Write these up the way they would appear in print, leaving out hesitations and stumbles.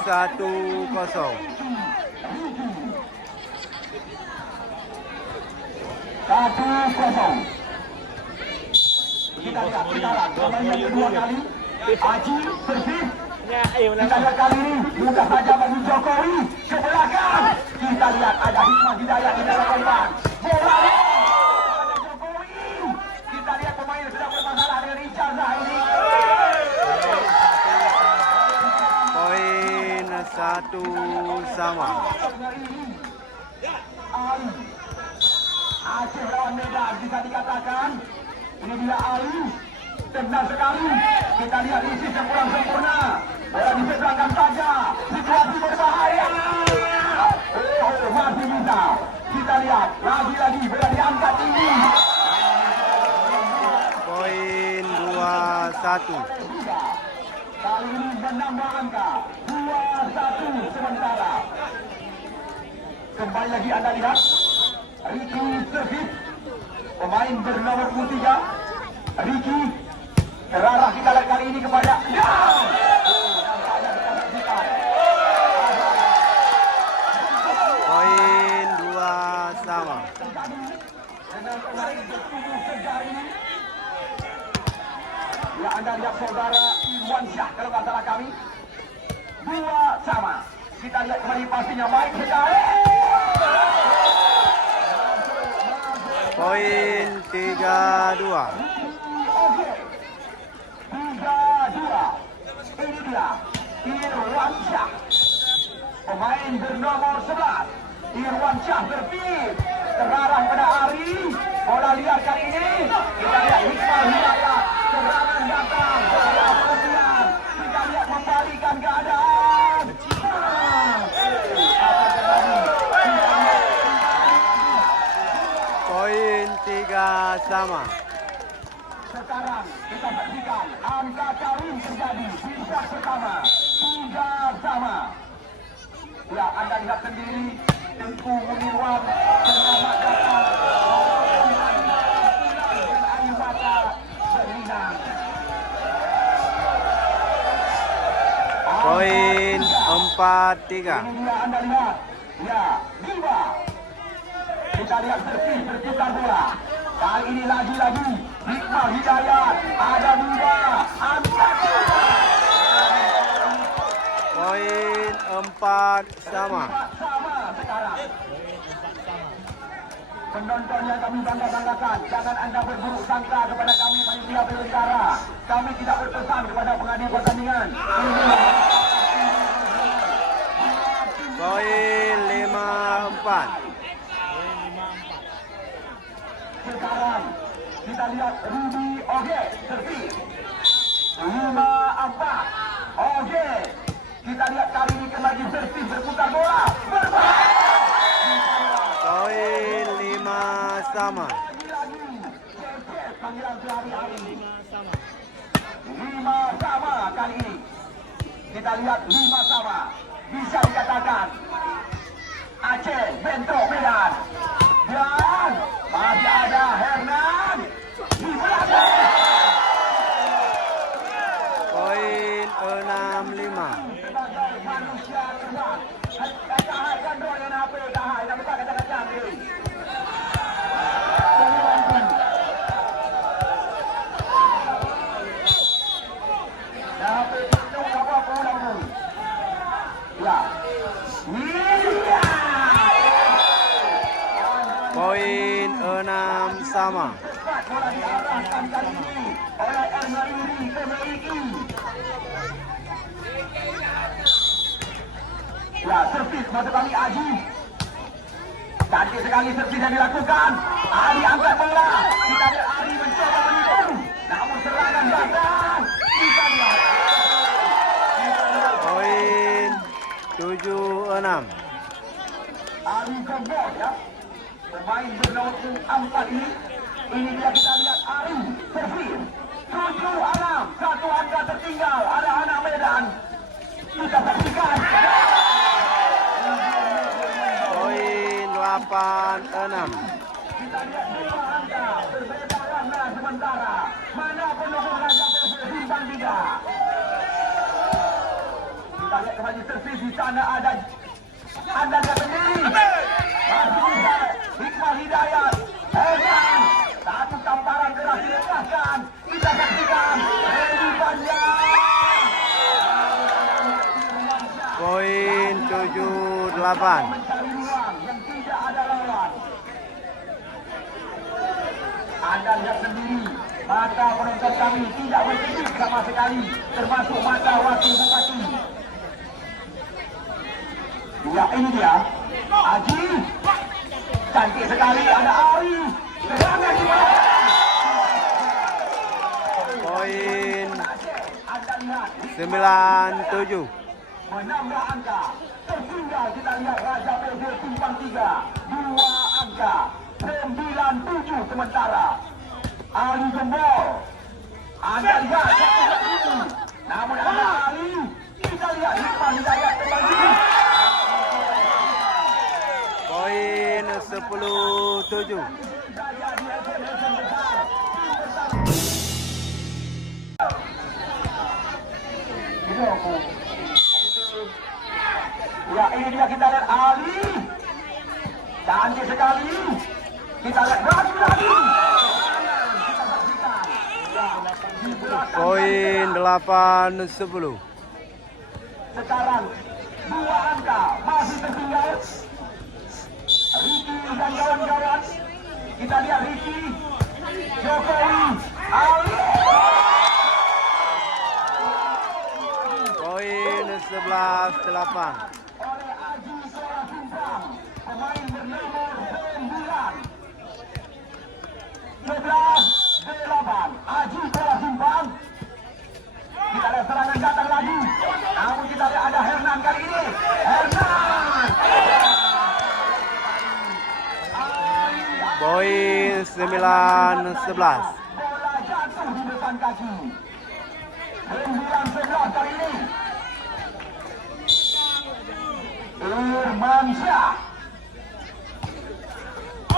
1-0. 1-0. Kita lihat sekarang kembali yang kedua kali Haji servis. Kita lihat kali ini bukan saja bagi Jokowi ke belakang. Kita lihat ada Hikmah Hidayat di dalam korban. Bola ada Jokowi. Kita lihat pemain sedang bermasalah dengan Ijazah ini. Poin 1 sama. Aceh lawan Medan bisa dikatakan ini dia Ali tenang sekali. Kita lihat isis yang kurang sempurna. Bola diseberangkan saja. Situasi berbahaya. Oh, masih bisa. Kita lihat lagi-lagi bola diangkat tinggi. Poin 2-1. Kali ini menambah angka 2-1 sementara. Kembali lagi anda lihat Ricky servis, pemain bernomor 23. Ricky terarah kita lihat kali ini kepada Poin 2 sama. Ya, anda lihat saudara Iwan Syah kalau nggak salah kami 2 sama. Kita lihat kembali pastinya baik sekali. Poin 3-2. Oke. 3-2. Ini dia Irwan Syah, pemain bernomor 11. Irwan Syah berpikir terarah pada Ari. Bola liar kali ini. Kita lihat Hikmah Hidayat. Serangan datang. Kemudian kita lihat membalikan keadaan. Poin 3 sama. Sekarang kita saksikan angka kawin terjadi di set pertama 3 sama. Ya, anda lihat sendiri Tengku Munirwan selamat datang. Dan air mata berlinang. Poin 4-3. Ini dia anda lihat. Ya, Diva. Kita lihat servis berputar bola. Kali ini lagi-lagi Hikmah Hidayat. Ada Diva. Angkat bola. Poin 4 sama. Sama sekarang. Penonton yang kami bangga-banggakan, jangan anda berburuk sangka kepada kami panitia penyelenggara. Kami tidak berpesan kepada pengadil pertandingan. Poin 5-4. Sekarang kita lihat Rudy Oge servis 5-4. Oge. Kita lihat kali ini kembali servis berputar bola. Poin 5 sama. Panggilan sehari-hari 5 sama kali ini. Kita lihat 5 sama. Bisa dikatakan Aceh bentrok Medan. Dan masih ada Hernan di belakang. Poin 6-5. Sebagai manusia terbang. Tahan kan doa yang apa tahan. Yang besar kata-kata ini. Poin 6 sama. Bola diarahkan kali ini oleh Ermairi ke Meiki. Ya, servis masuk kali Aji. Cantik sekali servis yang dilakukan. Ali angkat bola. Kita lihat Ali mencoba menipu. Namun serangan datang. Kita lihat. Poin 7-6. Ali Gembok ya. Pemain bernomor 4 ini. Ini dia kita lihat Ali servis. 7-6. Satu angka tertinggal. Ada anak Medan. Kita saksikan. Poin 8-6. Kita lihat dua angka. Berbeda warna sementara. Mana pendukung Raja Persib bintang 3. Kita lihat kembali servis di sana ada andalan sendiri. Masih bisa Hikmah Hidayat. Herman. Satu tamparan keras dilepaskan. Kita saksikan. Redi panjang. Poin 7-8. Mencari ruang yang tidak ada lawan. Anda lihat sendiri, mata penonton kami tidak berkedip sama sekali, termasuk mata wakil bupati. Ya, ini dia, Haji. Cantik sekali, ada Ari. Serangan di bawah. Poin Anda lihat, 9-7. menambah angka. Tertinggal kita lihat Raja PJ Simpang 3, 2 angka. 9-7 sementara. Ali jempol. Anda lihat itu. Namun ada Ali. Kita lihat Hikmah Hidayat kembali. Poin 10-7. Ya, ini dia kita lihat Ali. Cantik sekali. Kita lihat lagi. Poin 8-10. Sekarang 2 angka masih tertinggal. Ricky dan kawan-kawan. Kita lihat Ricky, Jokowi, Ali. Poin 11-8. Oleh Aji Sora Simpang, pemain bernomor 9. 11-8. Aji Sora Simpang. Kita lihat serangan datang lagi. Namun kita lihat ada Hernan kali ini. Hernan. Poin 9-11. Bola jatuh di depan kaki. 9-11 kali ini. Irman Syah.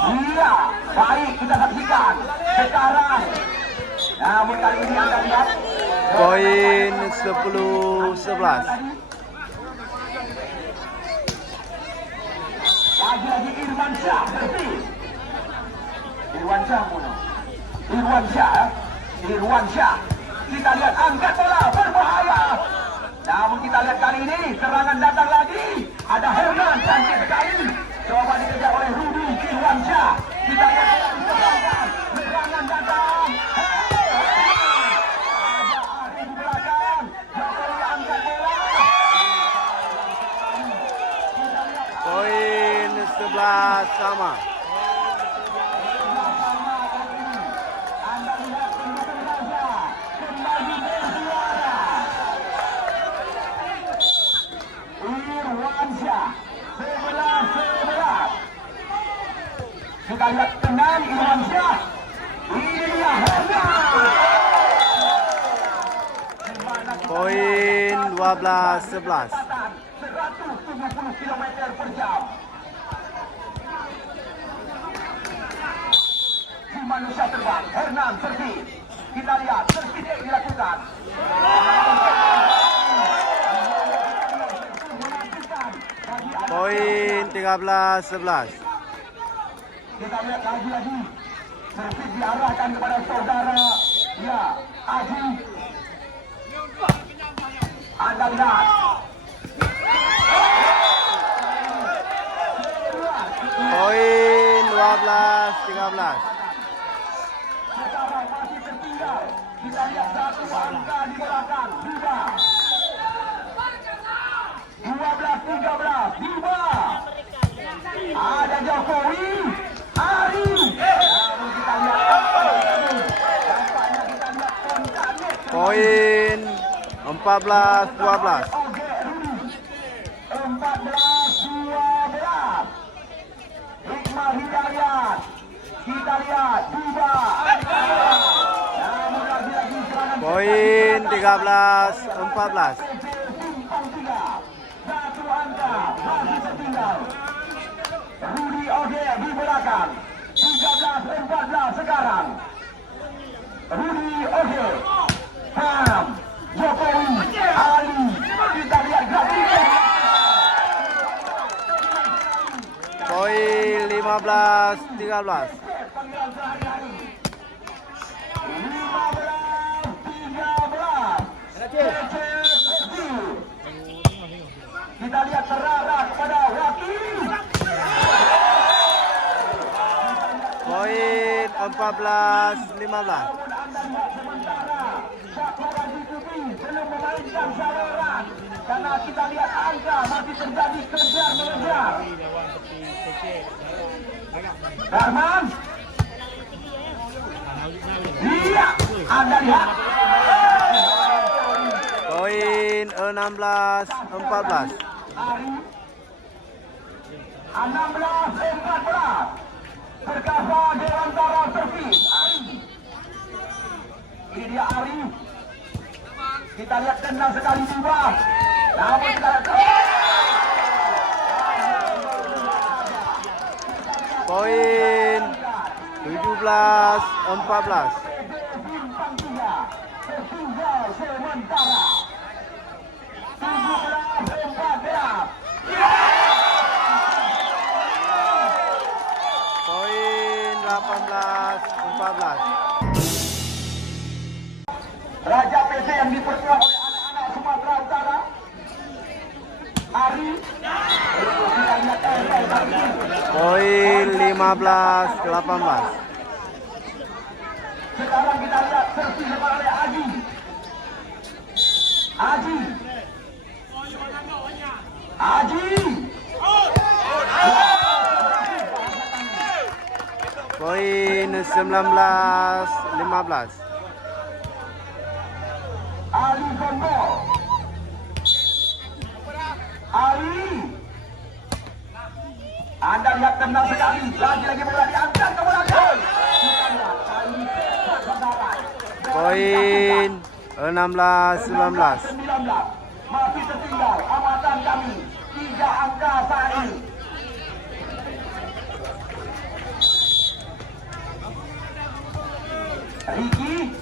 Iya, baik kita saksikan. Sekarang. Namun kali ini Anda lihat. Poin 10-11. Lagi-lagi Irman Syah bersih. Irwan Syah punya. Irwan Syah. Kita lihat angkat bola berbahaya. Namun kita lihat kali ini serangan datang lagi. Ada Herman cantik sekali. Coba dikejar oleh Rudi Irwan Syah. Kita lihat serangan datang. Ada Ari di belakang. Jokowi angkat bola. Poin 11 sama. Anda lihat pendukung Raja kembali bersuara. Irwan Syah 11-11. Kita lihat tenang Irwan Syah. Ini dia Herman. Poin 12-11. 170 km per jam. Si manusia terbang Hernan servis. Kita lihat servis yang dilakukan. Poin 13-11. Kita lihat lagi-lagi servis diarahkan kepada saudara ya Aji. Anda lihat Poin 12-13. sekarang masih tertinggal. Kita lihat satu angka di belakang. 12-13. Diba. Ada Jokowi. Ari. Namun kita lihat. Tampaknya kita lihat kontaknya. Poin 14-12. Oke, Rudi. 14-12. Hikmah Hidayat. Kita lihat Diba. Namun lagi-lagi serangan. Poin 13-14. Simpang 3. Satu angka masih tertinggal. Rudi Oge di belakang. 13-14 sekarang. Rudi Oge. Pam. Jokowi. Ali. Kita lihat gerakan 13. Panggilan sehari-hari. 15-13. Kita lihat terarah kepada Wakil. Poin 14-15. Belum memainkan saluran karena kita lihat angka masih terjadi kejar mengejar. Darman, iya, Anda lihat. Poin 16-14. Ari 16-14. Perkasa Dewantara servis. Ari, ini dia Ari. Kita lihat tenang sekali tiba. Namun kita lihat Poin 17-14. bintang 3 tertinggal sementara 17-14. Poin 18-14. Raja PC yang diperkuat oleh anak-anak Sumatera Utara. Ari, kita lihat Poin 15-18. sekarang kita lihat servis oleh Aji. Aji. Aji. Poin 19-15. Ali Gondor. Ali. Anda lihat tenang sekali. Lagi-lagi bola diangkat ke belakang. Poin 16-19. 19. Masih tertinggal amatan kami. 3 angka saat ini. Riki.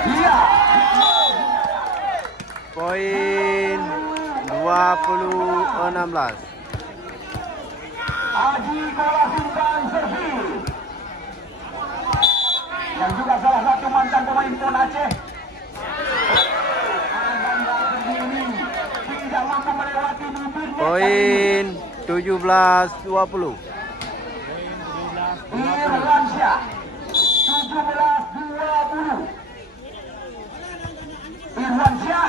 Iya. Poin 20-16. Haji Bola Simpan servis. Yang juga salah satu mantan pemain PON Aceh. Tidak mampu melewati bibirnya. Poin 17-20. Irwansyah 17-20. Irwansyah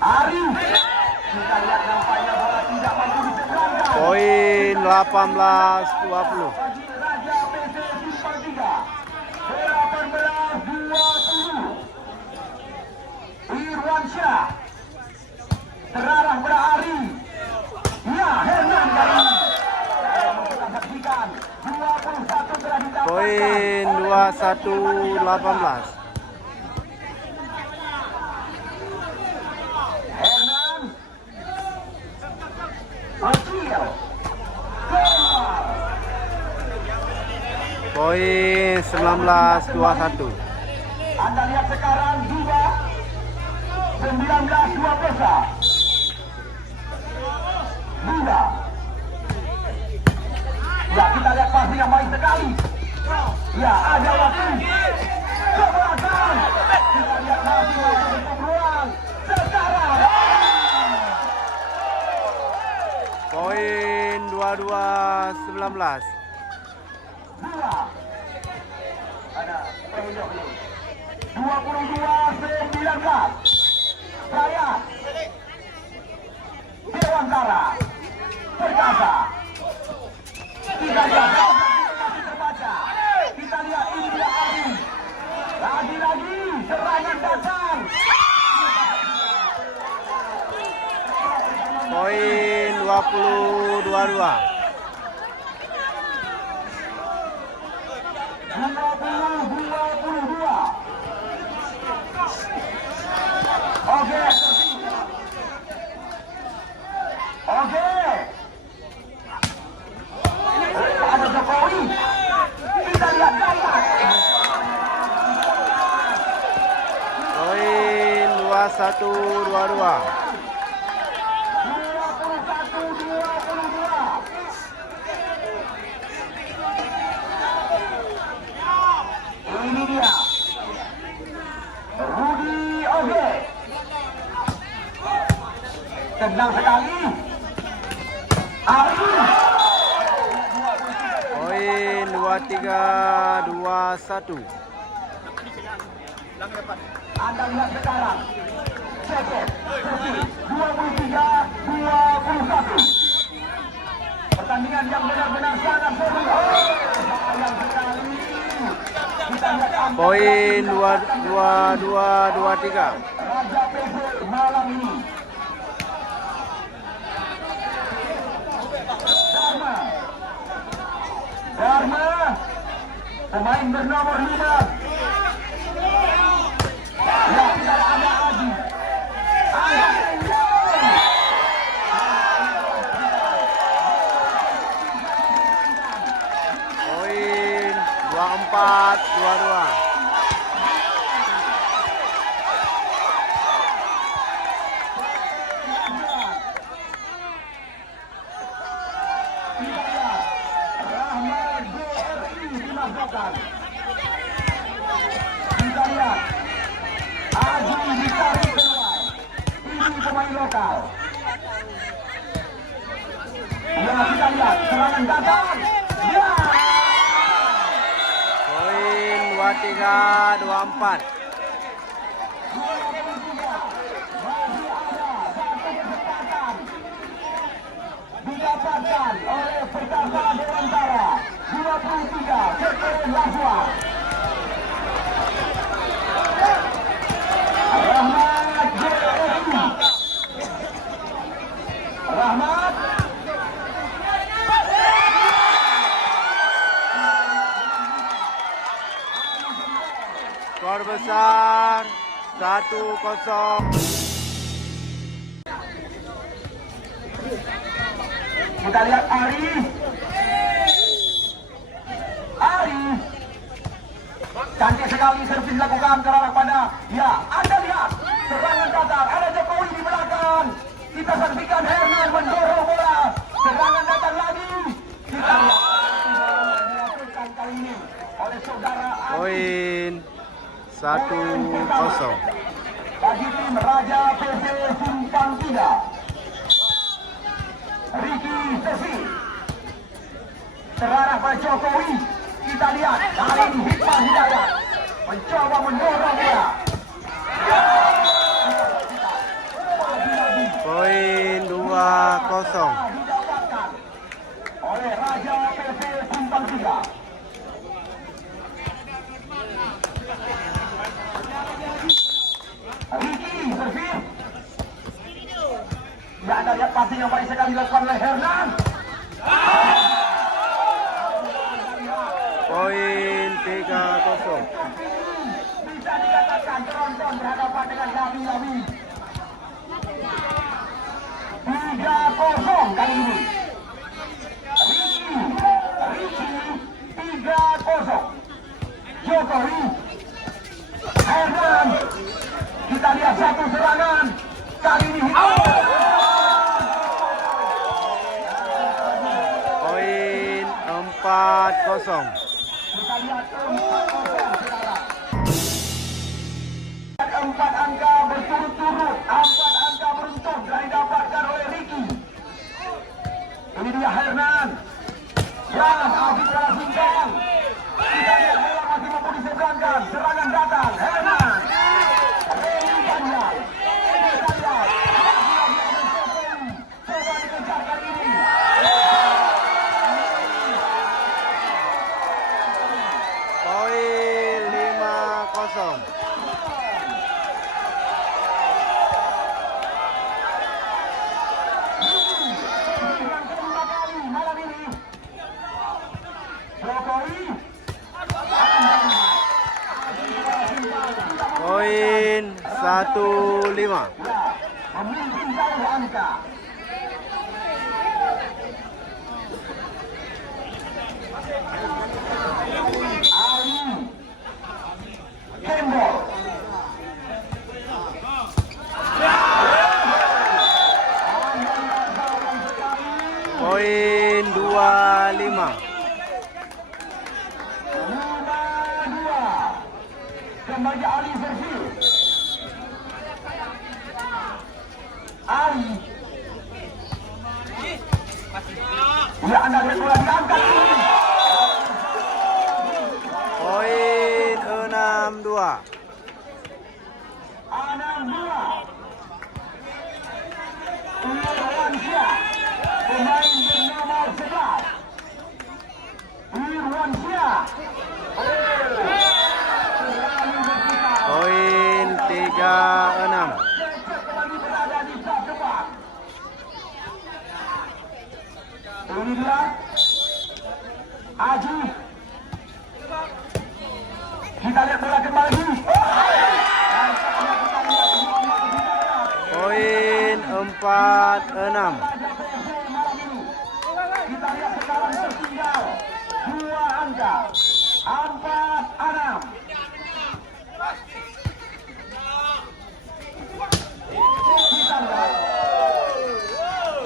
Arif. Kita lihat nampaknya bola tidak mampu diseberangkan. Poin 18-20. Bagi Raja PC Simpang 3 18-20. Irwansyah terarah pada Ari. Ya, Hernan kali ini. Kita saksikan 21 telah didapatkan. Poin 21-18. Hernan Acil keluar. Poin 19-21. Anda lihat sekarang juga 19-12. Buda. Ya, kita lihat pasti yang baik sekali. Ya, ada waktu ke belakang. Kita lihat masih masuk ke peluang. Sekarang Poin 22-19. dua. Ada penunjuk ini. 22-19. Saya Dewantara Perkasa. Kita lihat masih terbaca. Kita lihat ini dia Ari. Lagi-lagi serangan datang. Poin 20-22. 20-22. Oke. Oke. Ada Jokowi. Kita lihat datang. Poin 21-22. 21-22. Tenang sekali. Ali. Poin 23-21. Anda lihat sekarang. Cekot. 23-21. Pertandingan yang benar-benar sangat seru. Sayang sekali. Kita lihat Poin 22-23. Raja PV malam ini. Dharma, pemain bernomor 5. Ya, tidak ada Aji. Poin 24-22. Rahmat GRI dimasukkan. Kita lihat Aji ditarik keluar. Ini pemain lokal. Ya, kita lihat serangan datang. Ya. Poin 23-24. Didapatkan oleh Perkasa Dewantara 23 Kekeren Laswa. Rahmat JRI. Rahmat. Skor besar 1-0. Kita lihat Ari. Cantik sekali servis dilakukan ke arah pada. Ya, Anda lihat serangan datang. Ada Jokowi di belakang. Kita saksikan Hernan mendorong bola. Serangan datang lagi. Kita lihat dilakukan kali ini oleh saudara Ari. Poin 1-0. Bagi tim Raja PV Simpang 3. Ricky Sesi terarah pada Jokowi. Kita lihat kali ini Hikmah Hidayat mencoba mendorong bola. Poin 2-0. Didapatkan oleh Raja PV Simpang 3. Ricky Sesi. Ya, Anda lihat passing yang baik sekali dilakukan oleh Hernan. Poin 3-0. Bisa dikatakan tronton berhadapan dengan Lawi-Lawi. 3-0 kali ini. Ricky 3-0. Jokowi. Hernan. Kita lihat satu serangan. Kali ini Poin 4-0. kita lihat 4-0 sekarang. 4 angka berturut-turut, 4 angka beruntun telah didapatkan oleh Ricky. Ini dia Hernan. Dan Afif Rasindang. Kita lihat bola masih mampu diseberangkan. Serangan datang. Hernan. Reni Ganjar. Kita lihat. Coba dikejar kali ini. Poin 5-0. Malam ini Jokowi Poin 1-5. memimpin jauh angka. Ali Kembol. Poin 25. 5-2. Kembali Ali servis. Ali Ya, Anda lihat bola diangkat. Poin 6-2. 6-2. Irwansyah, pemain bernomor 11. Irwansyah. Poin 3-6. Kembali berada di bab depan. Ini dia Aji. Kita lihat bola kembali. Poin 4-6. Kita lihat sekarang tertinggal 2 angka. 4-6.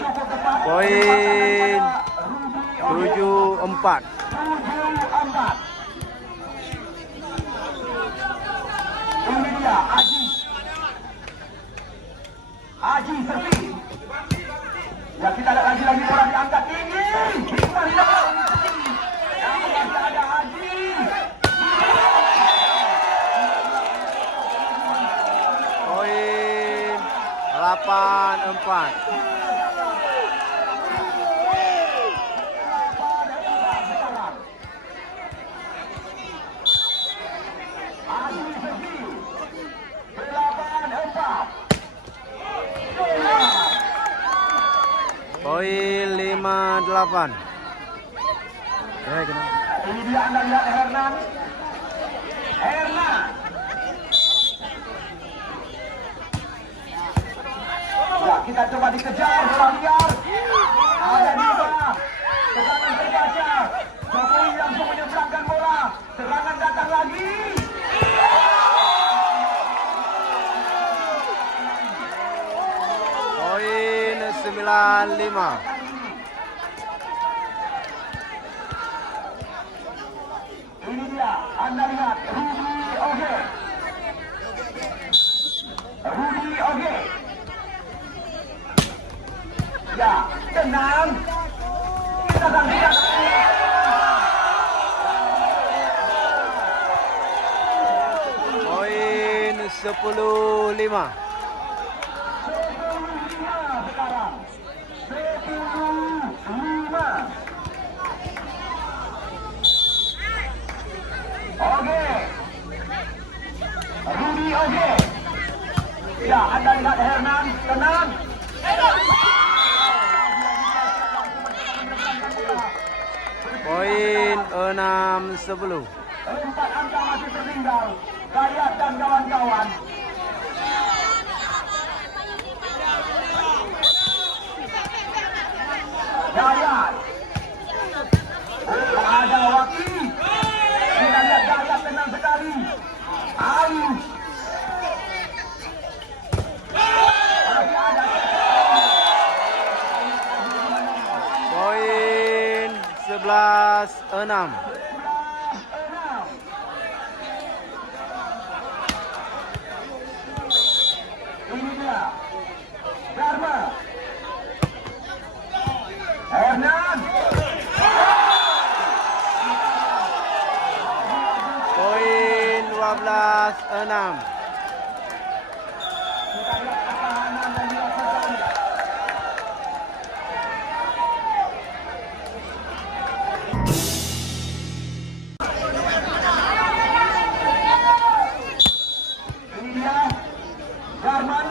Cukup tepat. Poin Rudy 7-4. 7-4. Ini dia Aji. Aji servis. Ya, kita lihat lagi bola diangkat tinggi. Kembali dalam. Yang masih ada Aji. Poin 8-4. Aji servis. 8-4. Poin 5-8. Ini dia, Anda lihat Hernan. Hernan. Ya, kita coba dikejar bola liar. Ada Nima. Serangan terbaca. Jokowi langsung menyeberangkan bola. Serangan datang lagi. Poin 9-5. Ini dia, Anda lihat Rudy Oge. Rudy Oge. Ya, tenang. Kita saksikan. Poin 10-5. Sekarang 10-5. Oke. Rudy Oge. Ya, Anda lihat Hernan, tenang. Poin 6-10. 4 angka masih tertinggal. Gayat dan kawan-kawan. Gayat. Ada Waki. Kita lihat Gayat tenang sekali. Ayu. Masih ada. Poin 11-6. Ini dia Dharma. Hernan. Poin 12-6. Kita lihat pertahanan yang dilakukan. Ini dia Darman.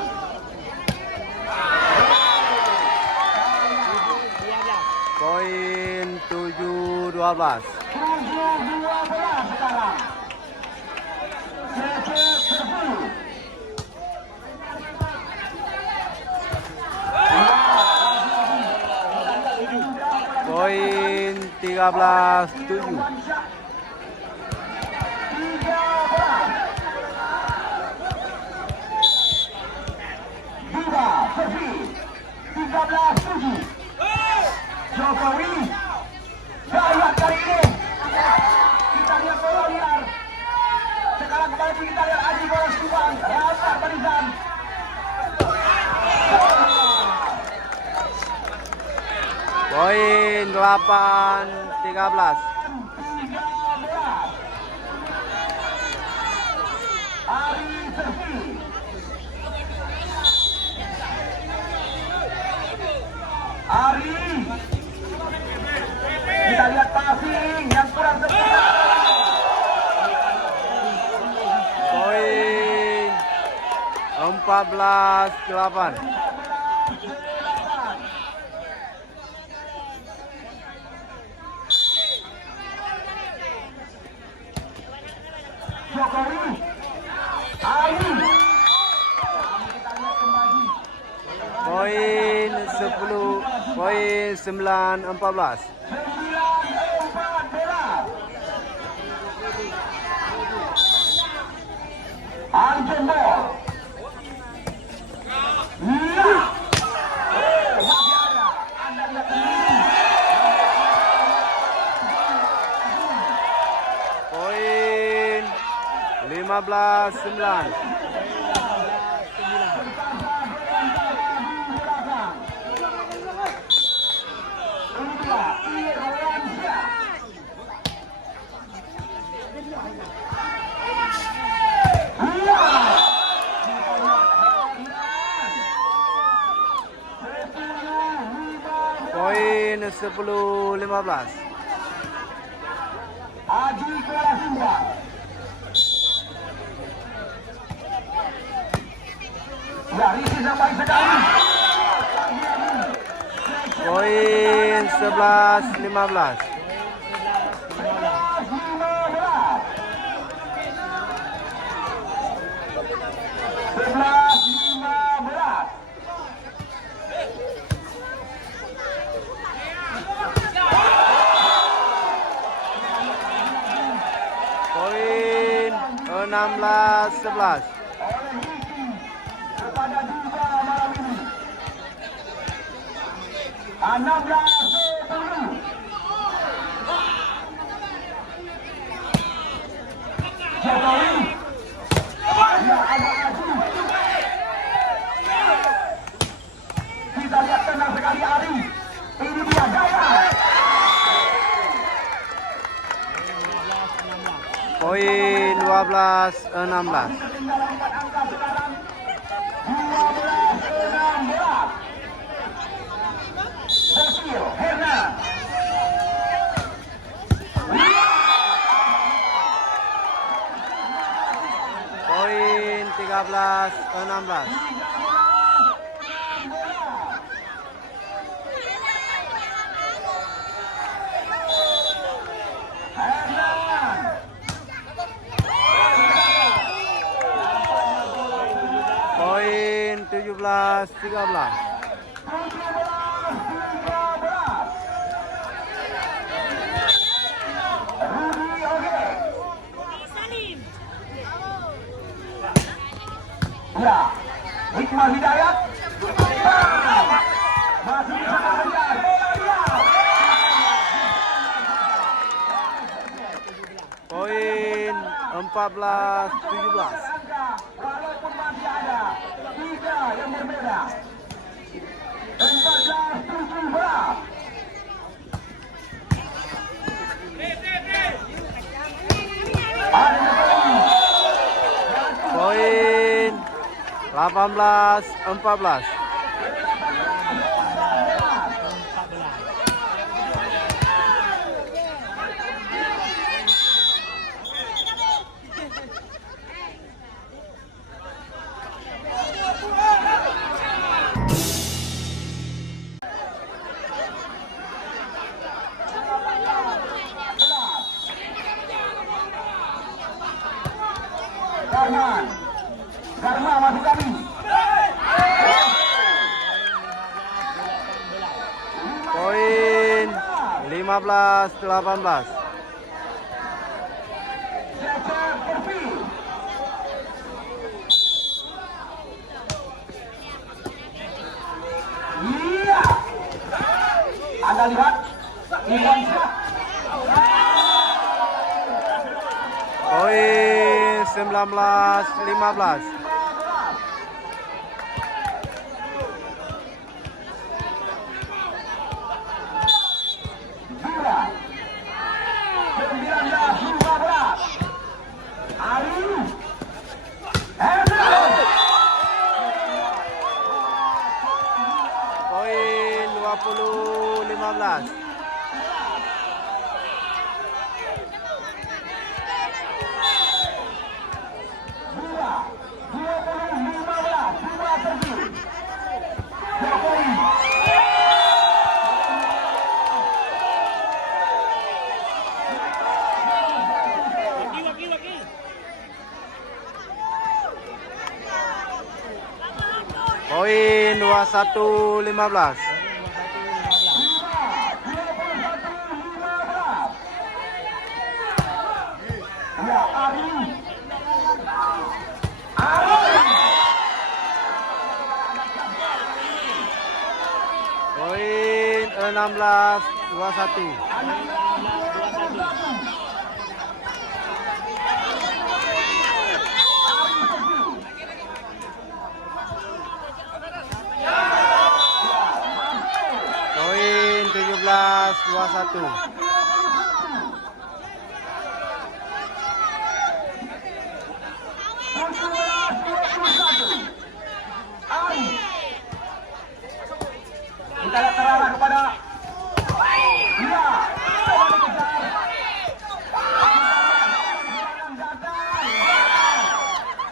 Poin 7-12. 7-12 sekarang. CC serbu. Poin 13-7. Dua servis 13-7. Jokowi Gayat kali ini. Kita lihat bola liar. Sekarang kembali kita lihat Aji bola Subang. Rapat barisan. Poin 8-13. Ari Servi. Ari. Kita lihat passing yang kurang tepat. Poin 14-8. Jokowi. Ari. Kita lihat kembali. Poin 10, poin 9-14. 9-14. Arjen Bol. Iya. Masih ada. Anda lihat ini. Poin 15-9. Poin 10-15. Aji Kuala Sumba. Ya, Risi sampai sekali. Poin 11-15. 11-15. Poin 16-11. Oleh Riki kepada Diva malam ini. 16-10. Jokowi. Ya, ada Aji. Kita lihat tenang sekali Ari. Ini dia gaya. Poin 12-16. Ketinggalan 4 angka sekarang. 12-16. Bosio, Hernan. Poin 13-16. Hernan. Poin 17-13. 17-13. Rudi Oge. Ya, Hikmah Hidayat. Masih bisa mengejar bola dia. Poin 14-17. Angka, walaupun masih ada 3 yang berbeda. 14-17. Ada Jokowi. Poin 18-14. Garman. Garma masuk kami. Poin 15-18. Cecep Kurfi. Iya. Anda lihat Iwan Syah. Poin 19-15. Poin 20-15. Poin 21-15. Ya, Ari. Poin 16-21. Poin 17-21. Kita lihat terarah kepada ya, coba dikejar.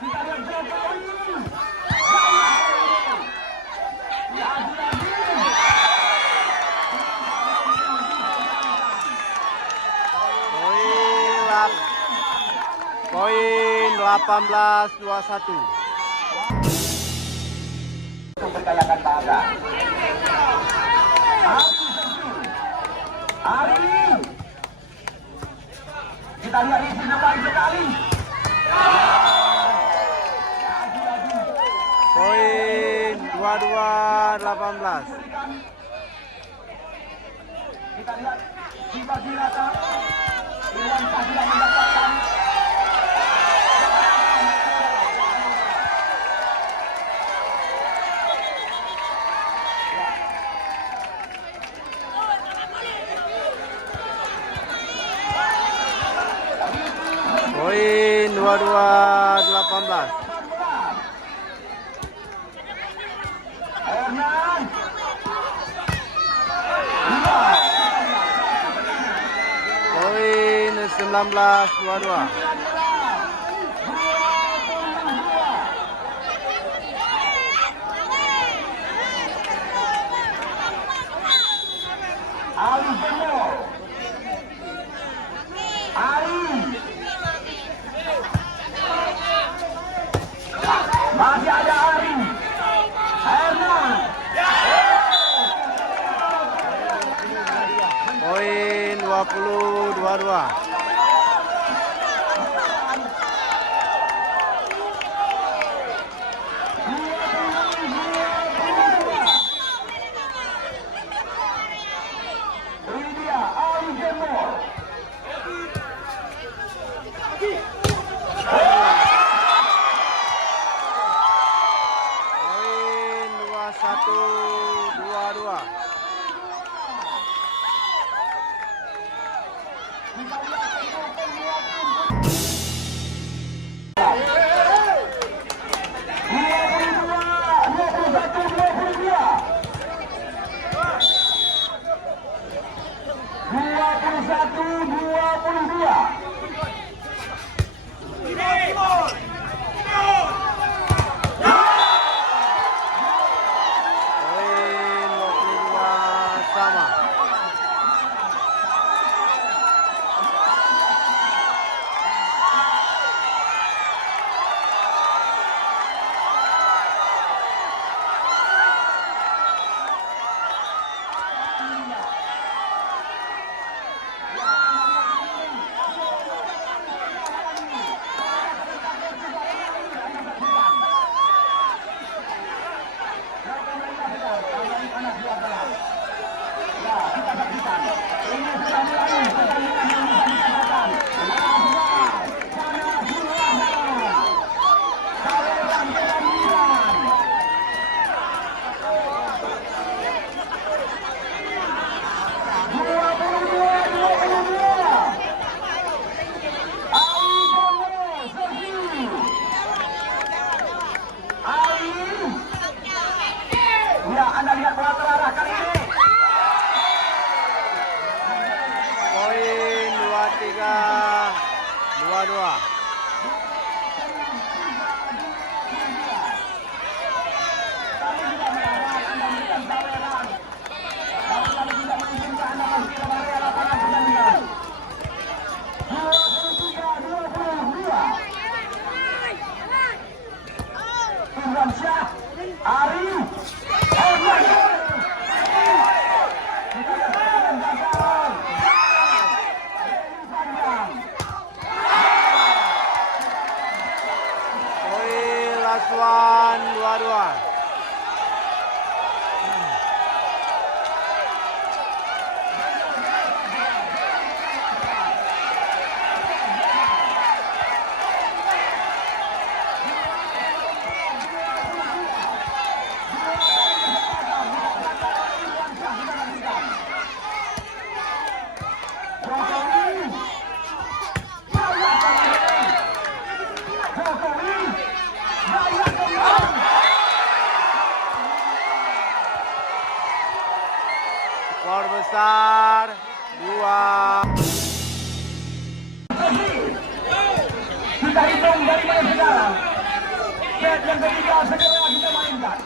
Kita lihat Jokowi. Poin 18-21. Memperkayakan bangsa. Ari. Kita lihat ini baik sekali. Poin 22-18. Kita lihat dibagi rata. Iwan tidak mendapatkan. Poin 22-18. Hernan. Poin 19-22. Ali Jemol. Ali. Masih ada Ari. Hernan. Poin 20-22. Ini dia Ali Jemol. Poin 21-22. Poin 22 sama. Skor besar 2. Kita hitung dari mana sekarang. Set yang ketiga segera kita mainkan.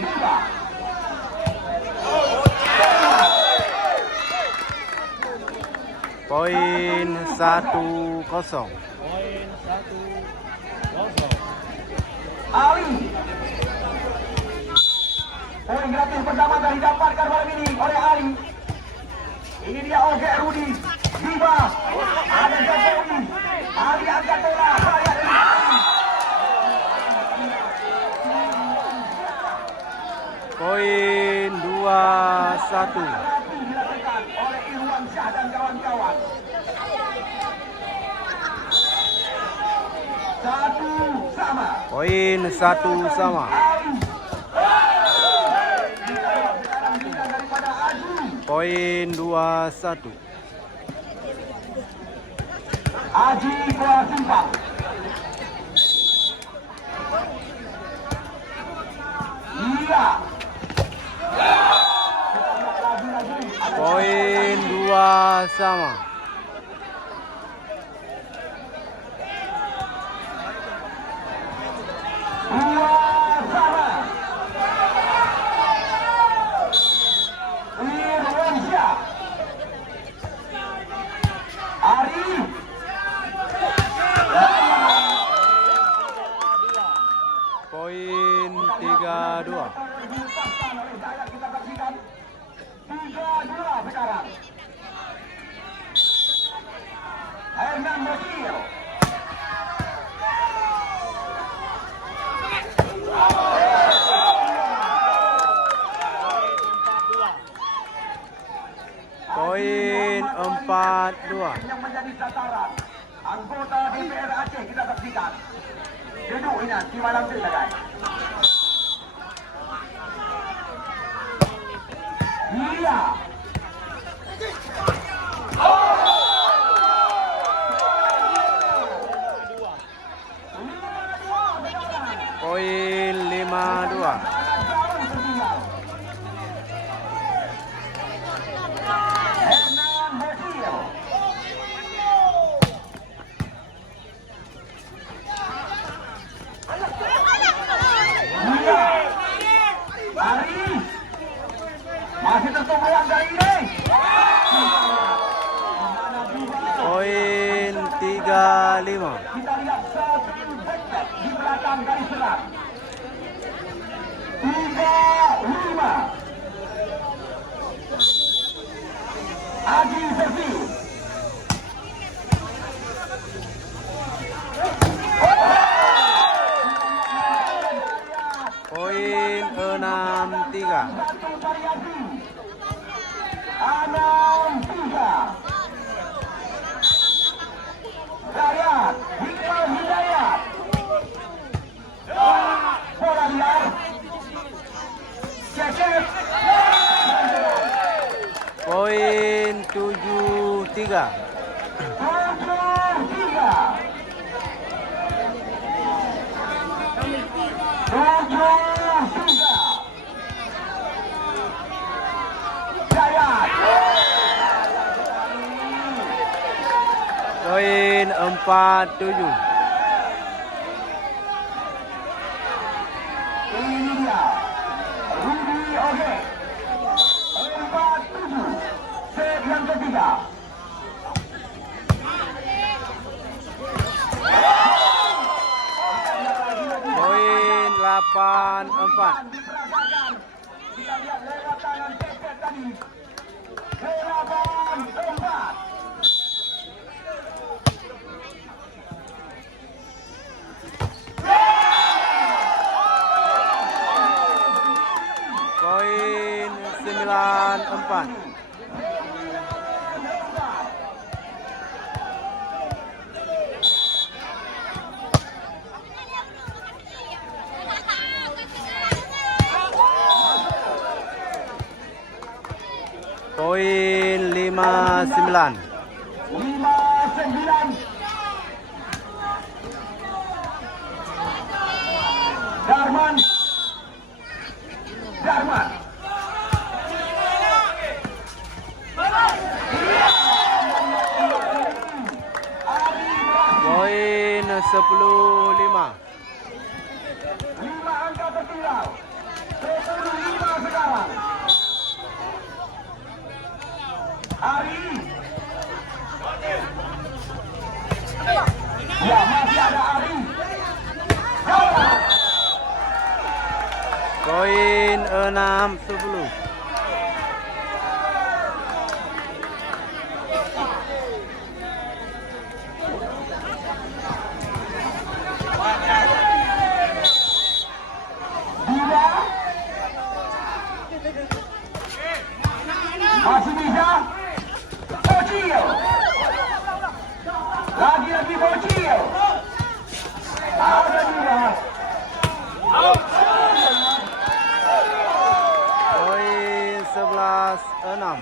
2. Poin 1-0. Ali. Poin gratis pertama telah didapatkan malam ini oleh Ali. Ini dia Oke Rudi. Viva. Ada Jokowi. Ali angkat bola. Saya dari Ali. Poin 2-1. Dilakukan oleh Irwan Syah dan kawan-kawan. 1-1. Poin 1-1. Poin 2-1. Aji bola simpang. Iya. Poin 2-2. Poin 3-2. 3-2 sekarang. Hernan Bosio. Poin 4-2. Yang menjadi sasaran anggota DPR Aceh kita saksikan. Duduk ini di malam cerita guys. Iya. Poin 5-2. Hernan Bosio. Ari masih tertumbuhan dari ini. Poin 3-5. Kita lihat satu back di belakang garis serang. 3-5. Aji Servi. Poin 6-3. Satu variasi. 6-3. Hidayat, Iqbal Hidayat. Bola liar. Cecep. Poin 7-3. 7-3. 7-3. Hidayat. Poin 4-7. Ini dia Rudi Oge. 4-7. Set yang ketiga. Poin 8-4. Diperagakan. Kita lihat lewat tangan Cecep tadi. 8-4. Poin 9-4. Poin 5-9. 5-9. Darman. 10-5. 5 angka tertinggal. 10-5 sekarang. Ari. Ya, masih ada Ari. Dapat. Poin 6-10. Dua. Masih bisa. Bocil. Lagi-lagi Bocil. Ada juga. Poin 11-6.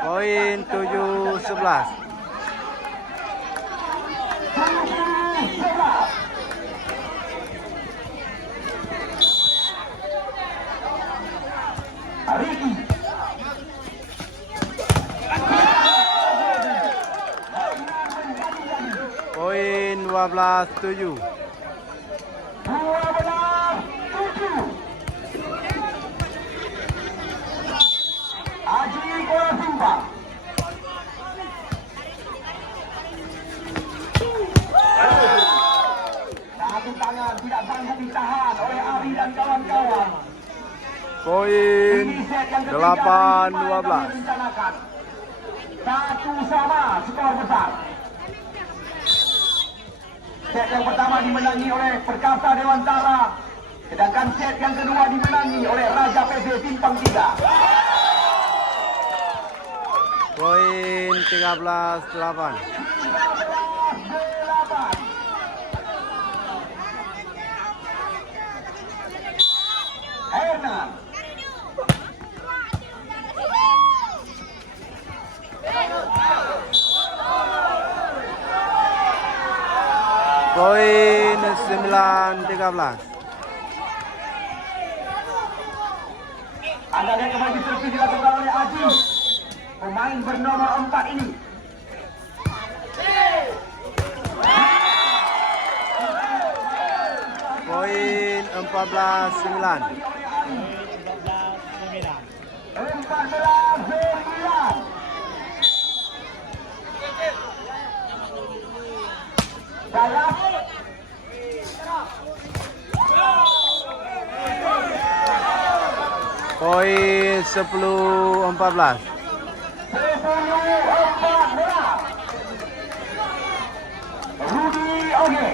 Poin 7-11. Ricky. Poin 12-7. 12-7. Haji Kuala Simpang. Satu tangan tidak sanggup ditahan oleh Ari dan kawan-kawan. Poin Ini set yang ketiga 8-12. direncanakan. Satu sama skor besar. Set yang pertama dimenangi oleh Perkasa Dewantara, sedangkan set yang kedua dimenangi oleh Raja PB Simpang 3. Poin 13-8. 13-8. Hernan. Poin 9-13. Anda lihat kembali servis dilakukan oleh Aji. Pemain bernomor 4 ini. Poin 14-9. 14-9. Dalam. Poin 10-14. 10-14. Rudi Oge.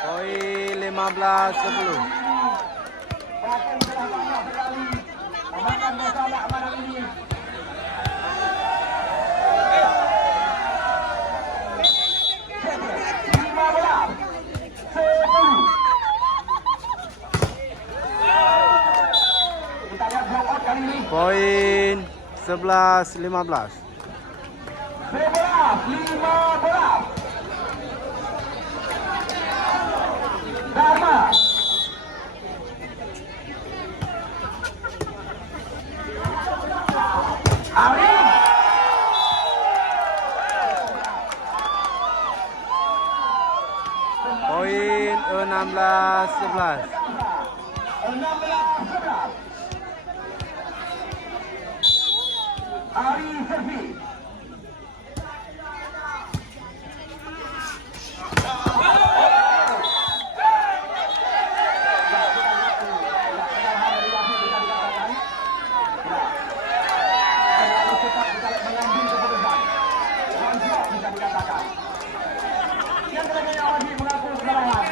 Poin 15-10. Bahkan telah banyak sekali memakan masalah malam ini. Poin 11-15. 11-15. Dharma. Arif. Poin 16-11. 16-11. Ari Servi. Yang terakhir Ari mengaku kesalahan.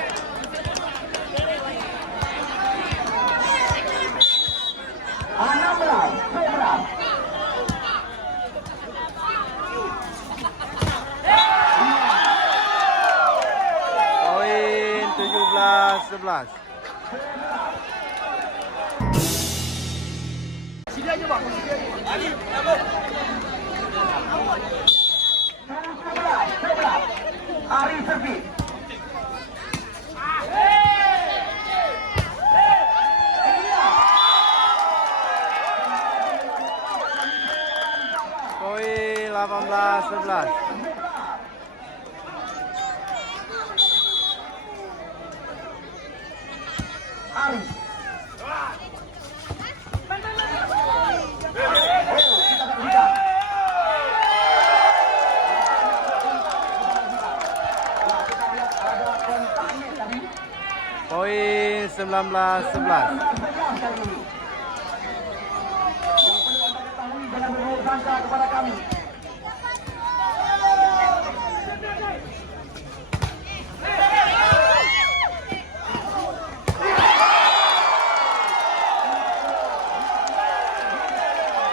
Poin 17-11. Ari servis. Poin 18-11. Ari. Poin 19-11. Yang perlu anda ketahui dengan berhubung sangka kepada kami.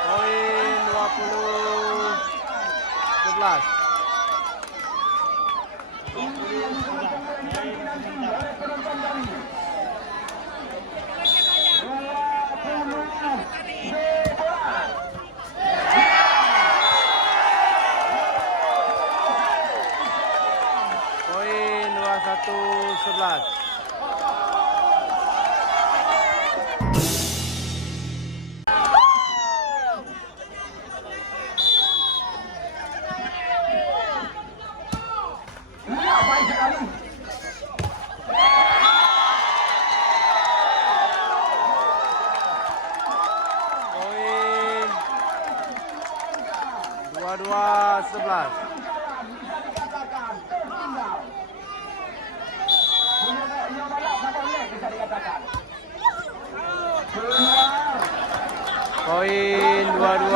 Poin 20-11. Poin 21-11. Iya, baik sekali. Poin 22-11. Bisa dikatakan tertinggal. Yang banyak sama oleh bisa dikatakan. Keluar. Poin 22.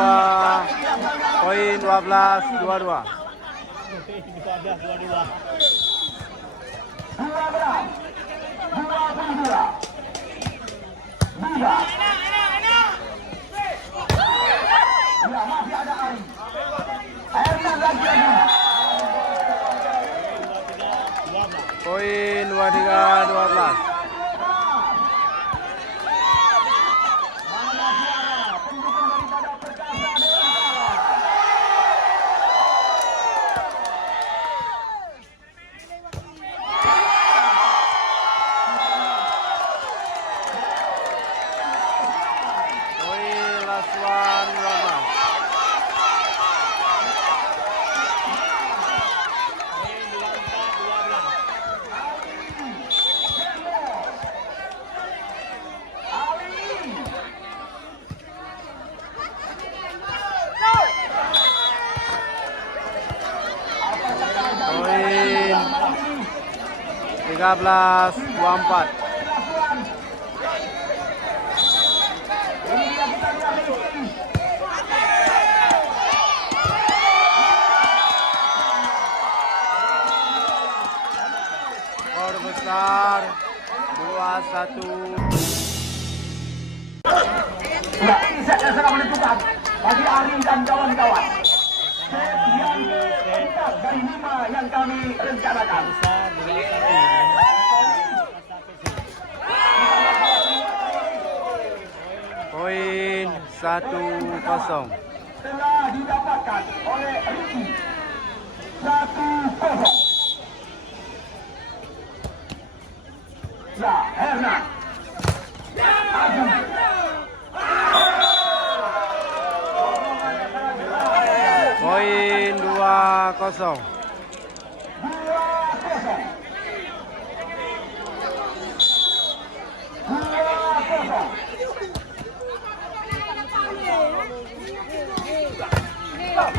Poin 12-22. 22. Buka. Ya, masih ada Ari. Hernan lagi. Poin 23-12. Mana suara pendukung daripada Perkasa Dewantara. Poin last one 12. Poin 13-24. Ini dia kita lihat Rizky. Skor besar 2-1. Ya, ini set yang sangat menentukan bagi Ari dan kawan-kawan. Set yang keempat dari 5 yang kami rencanakan. Poin 1-0. Telah didapatkan oleh Ricky. 1-0. Ya, Hernan. Aju. Poin 2-0. 2-0.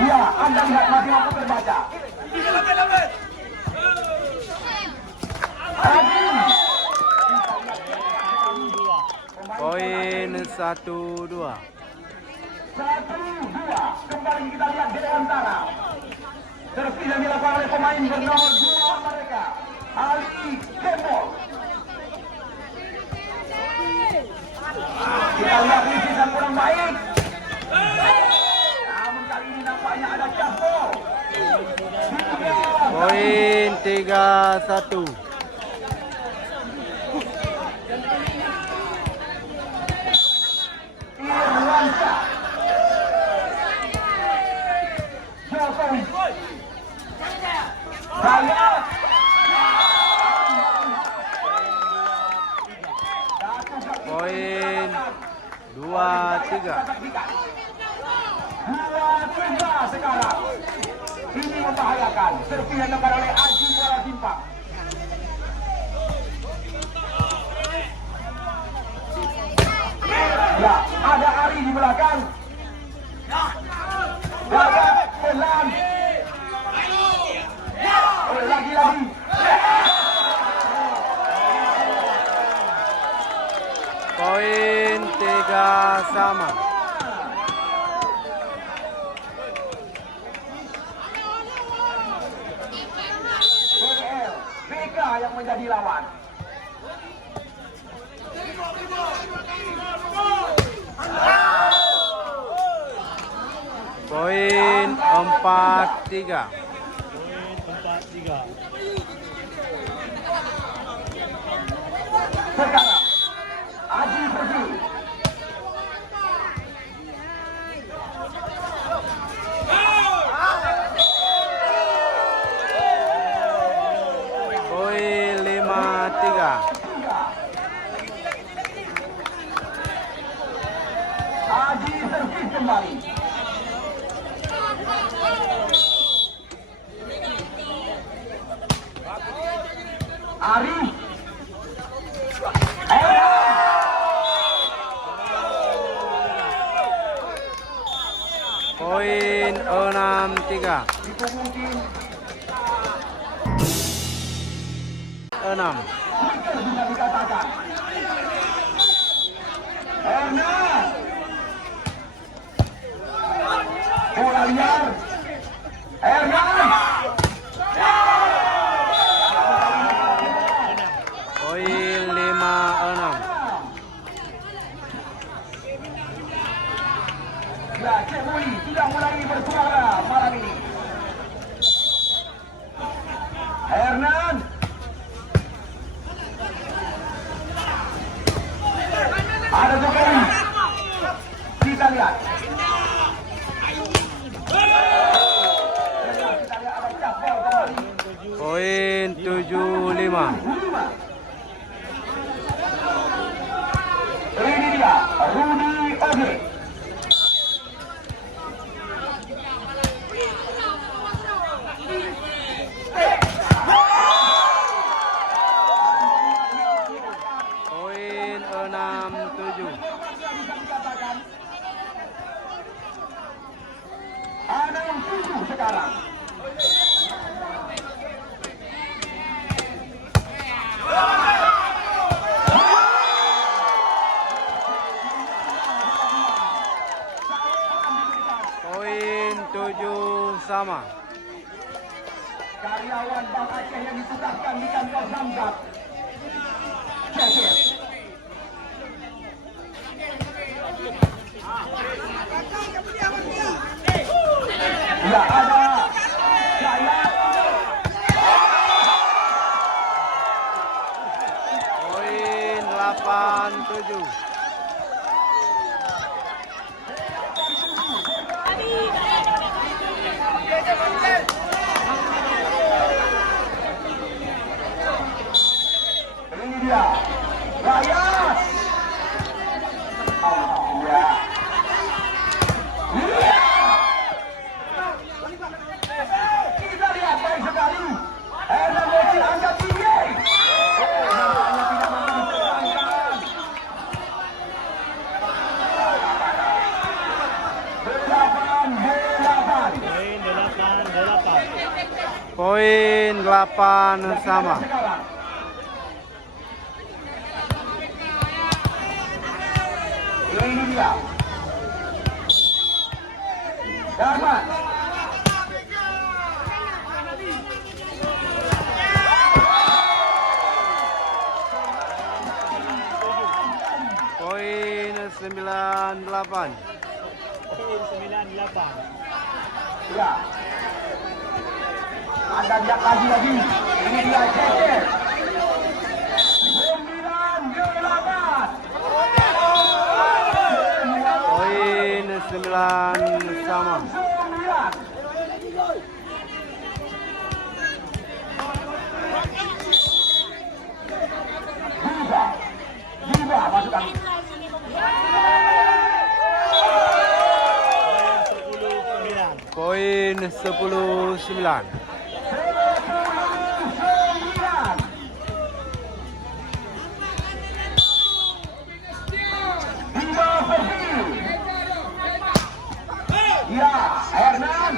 Ya, Anda lihat masih mampu terbaca. Poin 1-2. 1-2. Kembali kita lihat Dewantara. Servis yang dilakukan oleh pemain bernomor 2 mereka, Ali Kemol. Kita lihat ini yang kurang baik. Namun kali ini nampaknya ada Cahpo. Poin 3-1. Irwansyah. Jokowi. Raya. Poin 2-3. 2-3 sekarang. Ini membahayakan. Servis yang dilakukan oleh Aji Bola Timpang. Ya, ada Ari di belakang. Layak pelan. Lagi-lagi. Poin 3 sama. BL, BK yang menjadi lawan. Poin 4-3. Sekarang Aji pergi. Poin 5-3. Aji servis kembali. Ari. Poin 6-3. Itu mungkin 6. bisa dikatakan. Hernan. Bola liar. Hernan. Poin 5-6. Ya, Cik Mui sudah mulai bersuara malam ini. Hernan. Ada Jokowi. Kita lihat. Kita lihat ada Cakbol kembali. Poin 7-5. 5. Ini dia, Rudi Oge. Poin 6-7. Ada yang 7 sekarang. Poin 7 sama. Karyawan Bank Aceh yang ditugaskan di kantor Zamzat. Cekir. Ya, ada Jaya. Poin 8-7. Ini dia, Raya. Alhamdulillah. Kita lihat baik sekali. Hernan Messi angkat tinggi. Nampaknya tidak mampu diterbangkan. 8-8. Poin 8 sama. Sekarang. Ini dia. Darman. Poin 9-8. Ya. Ada jak lagi. Ini dia Cekir. 9-8. Poin sama. Juga masukkan. Poin 10-9. Ya, Hernan.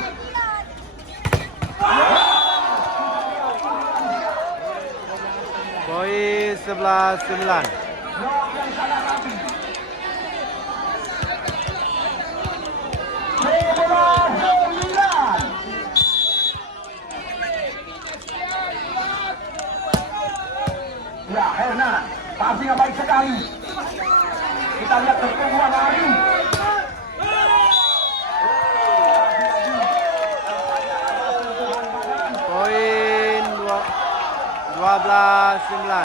Poin 11-9. Ya, Hernan, passing yang baik sekali. Kita lihat pertumbuhan hari. Poin 12-9.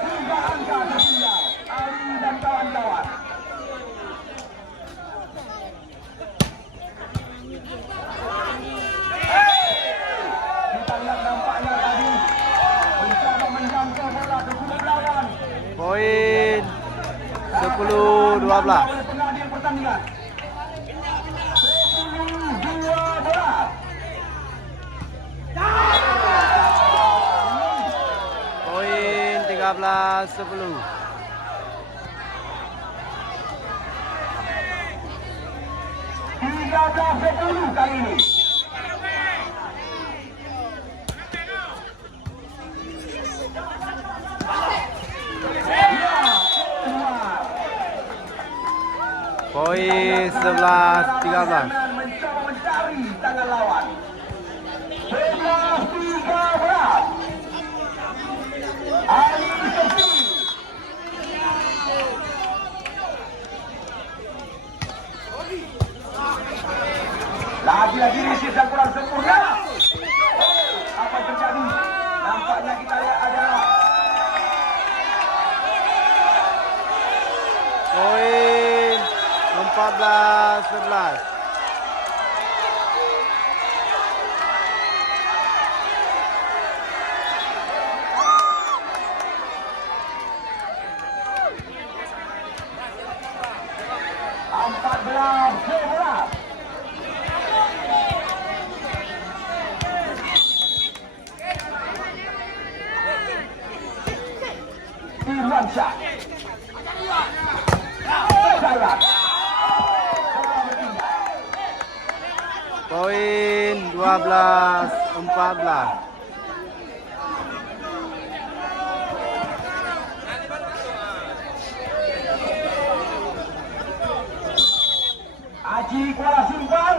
Tiga angka tertinggal. Ali dan kawan-kawan. Kita lihat nampaknya tadi mencoba menjangkau bola ke kulit lawan. Poin 10-12. Pengadil pertandingan. 12. Poin 13-10. 13-10 kali ini. Poin 11-13. Mencoba mencari tangan lawan. 11-13. Ali Sefi. Lagi-lagi risih dan kurang sempurna. Apa yang terjadi? Nampaknya kita lihat ada Poin 14-11. empat belas 11. Irwansyah. Sayang. Poin 12-14. Aji Kuala Simpang.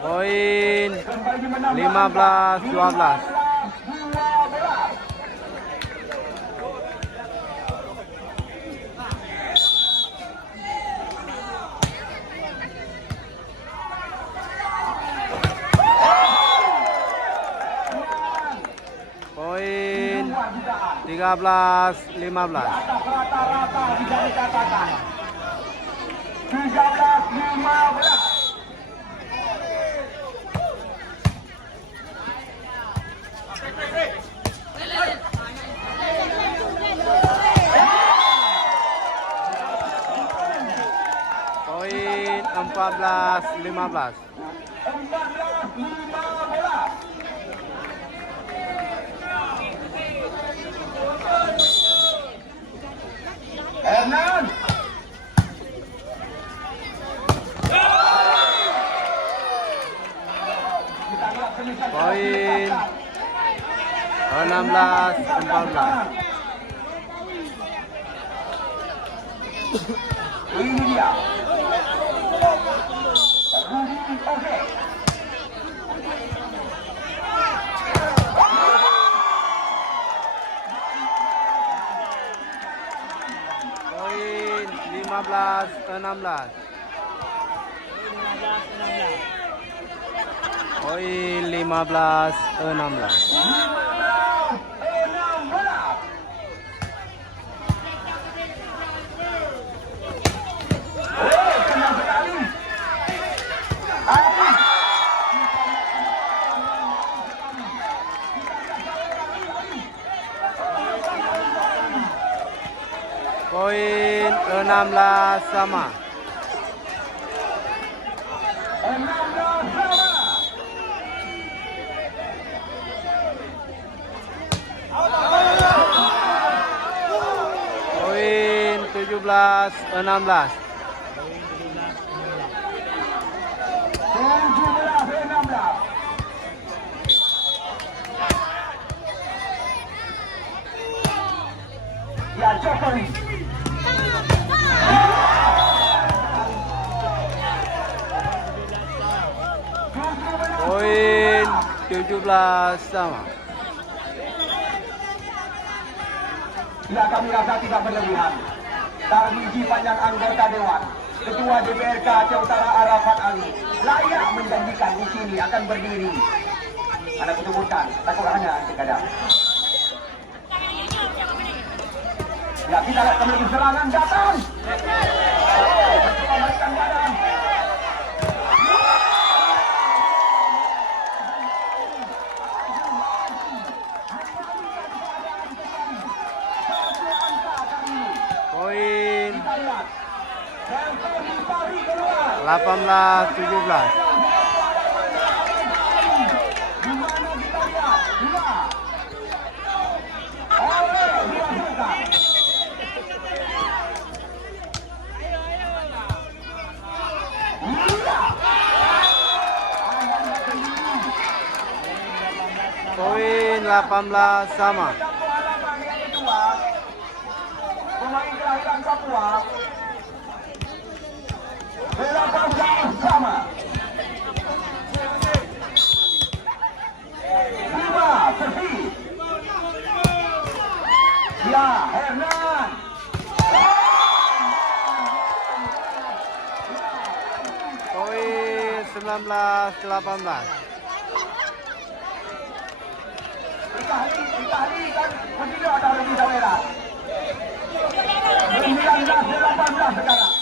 Poin Kembali menang 15-12. 12. Poin Luar dugaan. 13-15. Atas rata-rata bisa dikatakan 13-15. Poin 14-15. 14-15. Hernan. Poin 16-14. Ini dia. Rudi Oke. Poin 15-16. Poin 15-16. 15-16. Senang sekali. Arif. Poin 16 sama. 16 sama. Poin 17-16. 17-16. Ya, Jokowi. Poin 17 sama. Ya, kami rasa tidak berlebihan. Tarmiji panjang anggota Dewan, Ketua DPRK Aceh Utara Arafat Ali, layak menjanjikan di sini akan berdiri. Anda kutubukan, takut hanya sekadar. Ya, kita lihat kembali serangan datang. Pemeriksaan badan. Poin Kita lihat. Anthony Pari keluar. 18-17. Di mana kita lihat? Dua. Oleh dilakukan. Iya. Poin 18 sama. Pengalaman yang kedua, pemain kelahiran Papua, 18 sama. 5 sesi. Ya, Hernan. Poin 19-18. Itali kan begitu ada lebih saudara. 19-18 sekarang.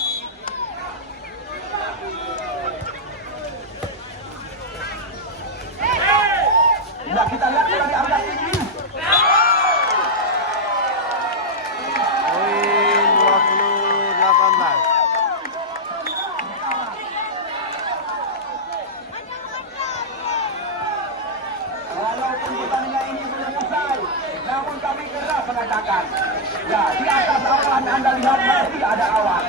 Ya, kita lihat dari angkat tinggi. Poin 20-18. Walaupun pertandingan ini belum usai, namun kami keras mengatakan, ya, di atas awan Anda lihat masih ada awan.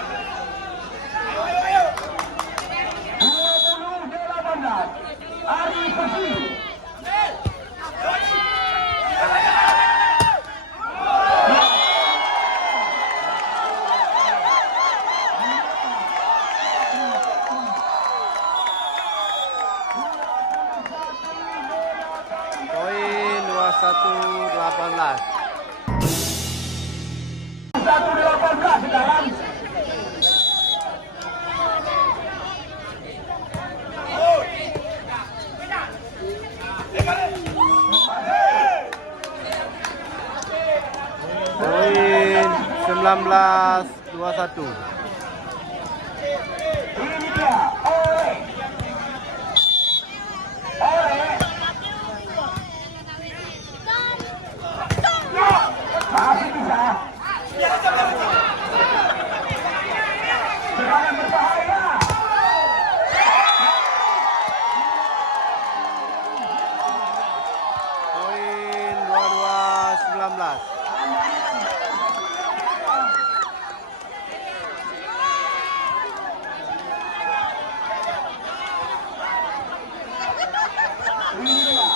20-18, Ari Persi. Poin 21-18. 1-18 sekarang. Poin 19-21. Ini dia, oleh. Masih bisa. Serangan berbahaya. Poin 22-19. Ini dia.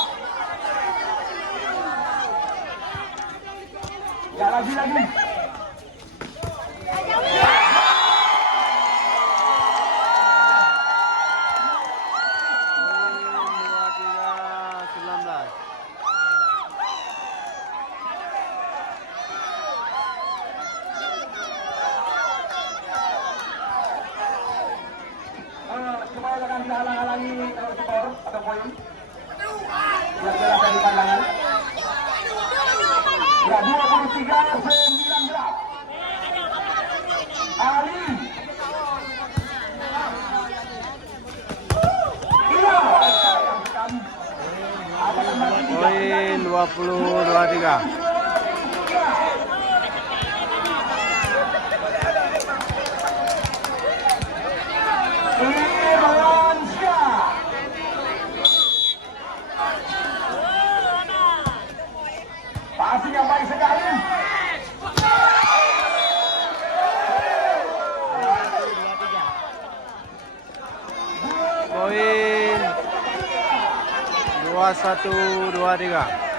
Ya, lagi. Supaya jangan dihalang-halangi skor atau poin. Sudah jelas dari pandangan. Ya, 23-19. Ali. Iya. Poin 20-23. Irwansyah. Passing yang baik sekali. Poin 21-23.